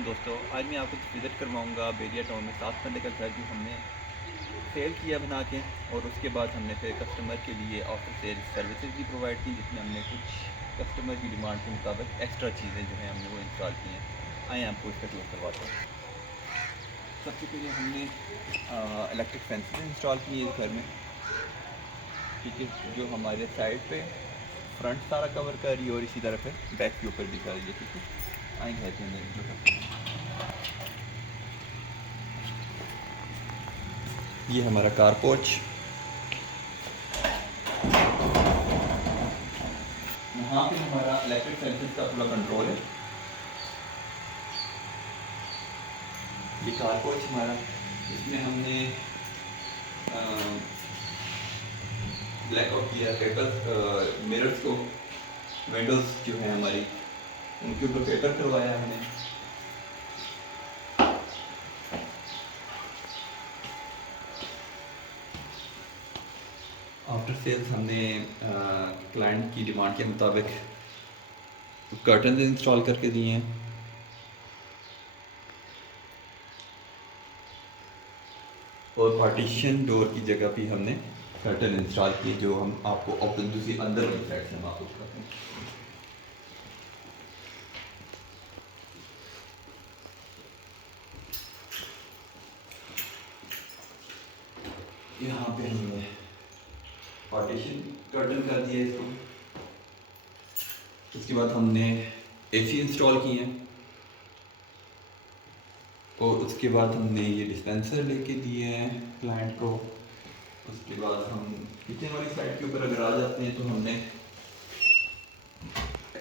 वालेकुम दोस्तों। आज मैं आपको विज़िट करवाऊँगा बेरिया टाउन में 7 मरले का घर जो हमने सेल किया बना के, और उसके बाद हमने फिर कस्टमर के लिए आफ्टर सेल सर्विसेज भी प्रोवाइड की, जिसमें हमने कुछ कस्टमर की डिमांड के मुताबिक एक्स्ट्रा चीज़ें जो हैं हमने वो इंस्टॉल की हैं। आइए आपको इसका टूर करवाता हूँ। सबसे पहले हमने इलेक्ट्रिक फेंसेस इंस्टॉल किए इस घर में, ठीक है, जो हमारे साइड पे फ्रंट सारा कवर कर रही है और इसी तरह पे बैक के ऊपर भी कर रही है, ठीक है। आइए घर के अंदर जो करते हैं। ये हमारा कार पोर्च, यहाँ पे हमारा इलेक्ट्रिक सेंसर का पूरा कंट्रोल है। ये कार पोर्च हमारा, इसमें हमने ब्लैकआउट किया पेपर, मिरर्स को, विंडोज़ जो है हमारी उनके ऊपर पेपर करवाया हमने। आफ्टर सेल्स हमने क्लाइंट की डिमांड के मुताबिक कर्टन इंस्टॉल करके दिए हैं। और पार्टीशन डोर की जगह भी हमने कर्टन इंस्टॉल किए, जो हम आपको ओपन दूसरी अंदर वाली साइड से हम आपको दिखाते हैं। यहाँ पे हमने पार्टीशन कर्टन कर दिया इसको। उसके बाद हमने एसी इंस्टॉल किए हैं, और उसके बाद हमने ये डिस्पेंसर लेके दिए हैं क्लाइंट को। उसके बाद हम किचन वाली साइड के ऊपर अगर आ जाते हैं तो हमने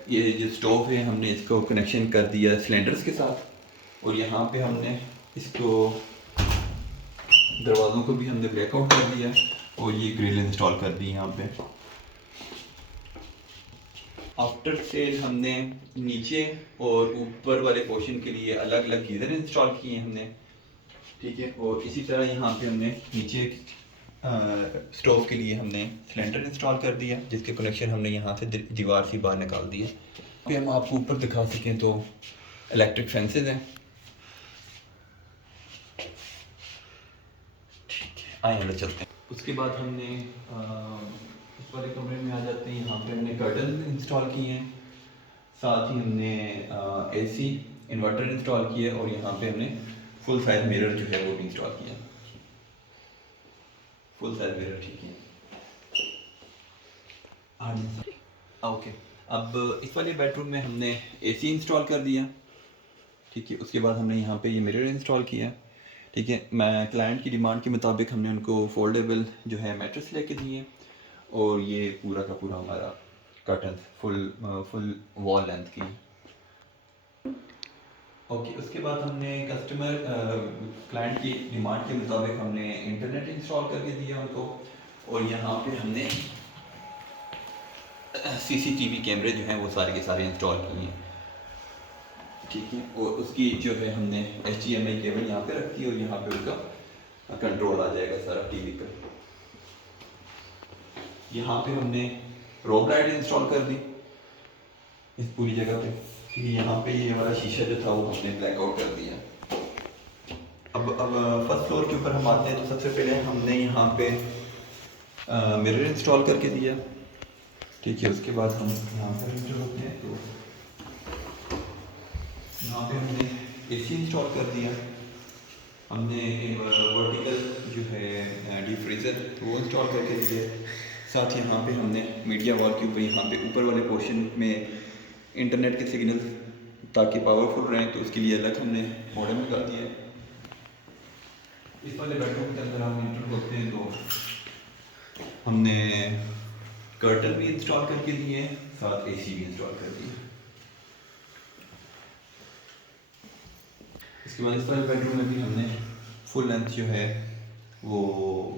ये जो स्टोव है हमने इसको कनेक्शन कर दिया सिलेंडर्स के साथ, और यहाँ पे हमने इसको दरवाज़ों को भी हमने ब्लैकआउट कर दिया, और ये ग्रिल इंस्टॉल कर दी यहाँ पे। आफ्टर सेल हमने नीचे और ऊपर वाले पोर्शन के लिए अलग अलग गीज़र इंस्टॉल किए हैं हमने, ठीक है। और इसी तरह यहाँ पे हमने नीचे स्टोव के लिए हमने सिलेंडर इंस्टॉल कर दिया, जिसके कनेक्शन हमने यहाँ से दीवार से बाहर निकाल दिए। फिर हम आपको ऊपर दिखा सकें तो इलेक्ट्रिक फेंसेस हैं, ठीक है। आइए अंदर चलते हैं। उसके बाद हमने इस वाले कमरे में आ जाते हैं। यहाँ पे हमने कर्टन इंस्टॉल किए हैं, साथ ही हमने एसी इन्वर्टर इंस्टॉल किया, और यहाँ पे हमने फुल साइज मिरर जो है वो भी इंस्टॉल किया, फुल साइज मिरर, ठीक है। ओके, अब इस वाले बेडरूम में हमने एसी इंस्टॉल कर दिया, ठीक है। उसके बाद हमने यहाँ पे ये मिरर इंस्टॉल किया, ठीक है। मैं क्लाइंट की डिमांड के मुताबिक हमने उनको फोल्डेबल जो है मैट्रेस लेके दिए, और ये पूरा का पूरा हमारा कर्टन फुल वॉल लेंथ की। ओके, उसके बाद हमने कस्टमर क्लाइंट की डिमांड के मुताबिक हमने इंटरनेट इंस्टॉल करके दिया उनको, और यहाँ पे हमने सीसीटीवी कैमरे जो हैं वो सारे के सारे इंस्टॉल किए हैं, ठीक है। और उसकी जो है हमने HDMI केबल यहाँ पे रखी है, और यहाँ पे उसका कंट्रोल आ जाएगा सारा टीवी का। यहाँ पे हमने रोब लाइट इंस्टॉल कर दी इस पूरी जगह पे, ठीक है। यहाँ पे ये हमारा शीशा जो था वो हमने ब्लैकआउट कर दिया। अब फर्स्ट फ्लोर के ऊपर हम आते हैं, तो सबसे पहले हमने यहाँ पे मिरर इंस्टॉल करके दिया, ठीक है। उसके बाद हम यहाँ पर इंटर होते हैं, तो यहाँ पे हमने एसी इंस्टॉल कर दिया। हमने वर्टिकल जो है डीप फ्रीज़र वो इंस्टॉल करके दिए। साथ ही यहाँ पे हमने मीडिया वॉल के ऊपर, यहाँ पे ऊपर वाले पोर्शन में इंटरनेट के सिग्नल ताकि पावरफुल रहें, तो उसके लिए अलग हमने मॉडेम लगा दिया। इस वाले बेडरूम के अंदर हम इंटर होते हैं, तो हमने कर्टन भी इंस्टॉल करके दिए, साथ एसी भी इंस्टॉल कर दिए। इसके बाद इस वाले बेडरूम में भी हमने फुल लेंथ जो है वो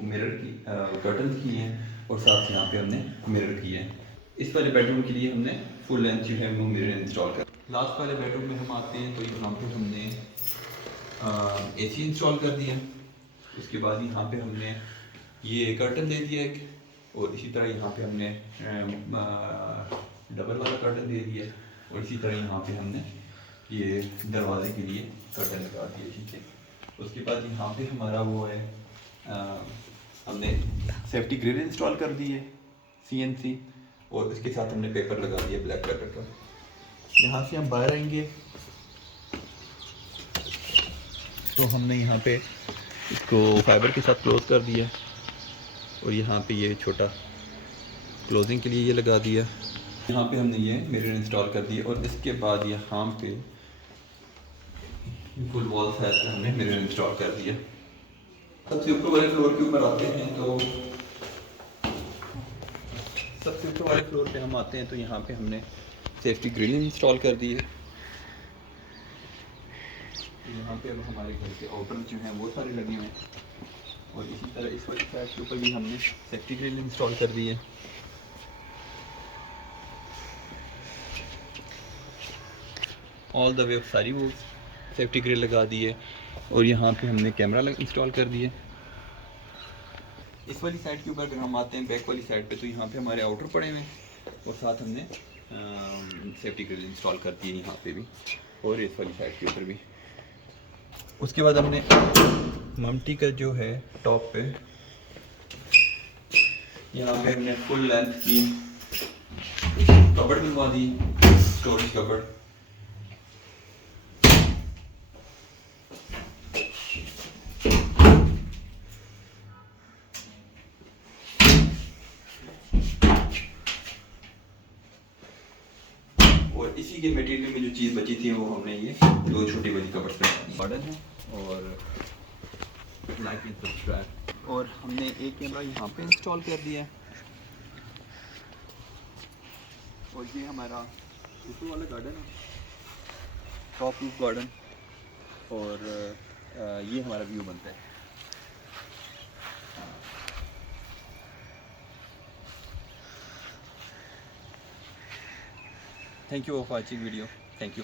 मिरर की कर्टन की हैं, और साथ यहाँ पे हमने मिरर किए हैं। इस वाले बेडरूम के लिए हमने फुल लेंथ जो है वो मिरर इंस्टॉल कर। लास्ट वाले बेडरूम में हम आते हैं, तो यहाँ पे हमने एसी इंस्टॉल कर दिया। उसके बाद यहाँ पे हमने ये कर्टन दे दिया एक, और इसी तरह यहाँ पे हमने डबल वाला कर्टन दे दिया, और इसी तरह यहाँ पे हमने ये दरवाजे के लिए कर्टन लगा दिए, ठीक है। उसके बाद यहाँ पे हमारा वो है हमने सेफ्टी ग्रिल इंस्टॉल कर दी है CNC, और उसके साथ हमने पेपर लगा दिया ब्लैक कलर का। यहाँ से हम बाहर आएंगे तो हमने यहाँ पे इसको फाइबर के साथ क्लोज कर दिया, और यहाँ पे ये छोटा क्लोजिंग के लिए ये लगा दिया। यहाँ पे हमने ये मिरर इंस्टॉल कर दिया, और इसके बाद यहाँ पे फुल वॉल साइज पे हमने मिरर इंस्टॉल कर दिया। सबसे ऊपर वाले फ्लोर के ऊपर आते हैं तो सबसे ऊपर वाले फ्लोर पे हम आते हैं तो यहाँ पे हमने सेफ्टी ग्रिल इंस्टॉल कर दी है। यहाँ पे अब हमारे घर के आउटर जो हैं वो सारे लगे हुए हैं, और इसी तरह इस वाली साइड के ऊपर भी हमने सेफ्टी ग्रिल इंस्टॉल कर दी है। ऑल द वे सारी वो सेफ्टी ग्रिल लगा दी है, और यहाँ पे हमने कैमरा इंस्टॉल कर दिए। इस वाली साइड के ऊपर अगर हम आते हैं बैक वाली साइड पे, तो यहाँ पे हमारे आउटर पड़े हुए हैं, और साथ हमने सेफ्टी ग्रिल इंस्टॉल कर दी है यहाँ पे भी, और इस वाली साइड के ऊपर भी। उसके बाद हमने ममटी का जो है टॉप पे यहाँ पे हमने फुल लेंथ की कबर्ड बनवा दी, स्टोरेज कबर्ड। और इसी के मटेरियल में जो चीज़ बची थी वो हमने ये दो छोटी बड़ी कबर्ड पे गार्डन है, और लाइक एंड सब्सक्राइब। और हमने एक कैमरा यहाँ पे इंस्टॉल कर दिया है, और ये हमारा ऊपर वाला गार्डन है, टॉप रूफ गार्डन, और ये हमारा व्यू बनता है। Thank you for watching video, thank you.